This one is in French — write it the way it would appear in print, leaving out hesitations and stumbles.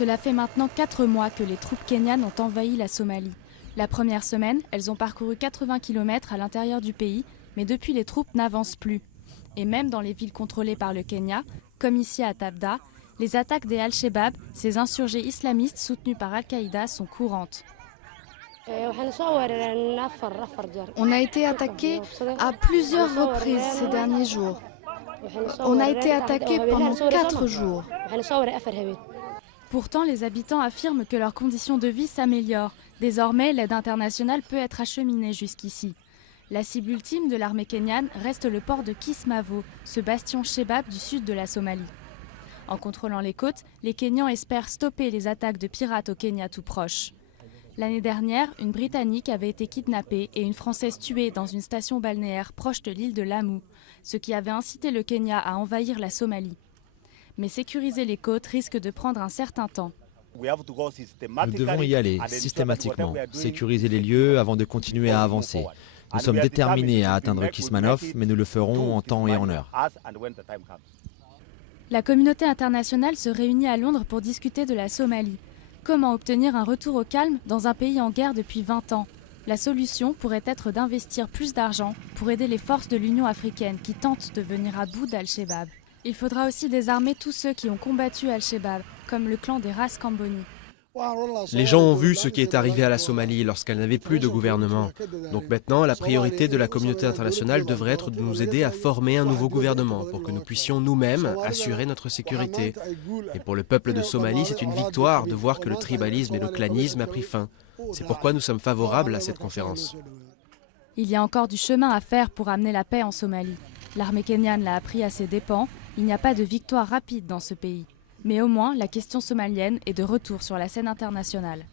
Cela fait maintenant 4 mois que les troupes kenyanes ont envahi la Somalie. La première semaine, elles ont parcouru 80 km à l'intérieur du pays, mais depuis les troupes n'avancent plus. Et même dans les villes contrôlées par le Kenya, comme ici à Tabda, les attaques des Al-Shabaab, ces insurgés islamistes soutenus par Al-Qaïda, sont courantes. On a été attaqué à plusieurs reprises ces derniers jours. On a été attaqué pendant 4 jours. Pourtant, les habitants affirment que leurs conditions de vie s'améliorent. Désormais, l'aide internationale peut être acheminée jusqu'ici. La cible ultime de l'armée kenyane reste le port de Kismayo, ce bastion Shebab du sud de la Somalie. En contrôlant les côtes, les Kenyans espèrent stopper les attaques de pirates au Kenya tout proche. L'année dernière, une Britannique avait été kidnappée et une Française tuée dans une station balnéaire proche de l'île de Lamu, ce qui avait incité le Kenya à envahir la Somalie. Mais sécuriser les côtes risque de prendre un certain temps. Nous devons y aller systématiquement, sécuriser les lieux avant de continuer à avancer. Nous sommes déterminés à atteindre Kismayo, mais nous le ferons en temps et en heure. La communauté internationale se réunit à Londres pour discuter de la Somalie. Comment obtenir un retour au calme dans un pays en guerre depuis 20 ans? La solution pourrait être d'investir plus d'argent pour aider les forces de l'Union africaine qui tentent de venir à bout d'Al-Shabaab. Il faudra aussi désarmer tous ceux qui ont combattu Al-Shabaab, comme le clan des Ras Kamboni. Les gens ont vu ce qui est arrivé à la Somalie lorsqu'elle n'avait plus de gouvernement. Donc maintenant, la priorité de la communauté internationale devrait être de nous aider à former un nouveau gouvernement pour que nous puissions nous-mêmes assurer notre sécurité. Et pour le peuple de Somalie, c'est une victoire de voir que le tribalisme et le clanisme a pris fin. C'est pourquoi nous sommes favorables à cette conférence. Il y a encore du chemin à faire pour amener la paix en Somalie. L'armée kenyane l'a appris à ses dépens. Il n'y a pas de victoire rapide dans ce pays. Mais au moins, la question somalienne est de retour sur la scène internationale.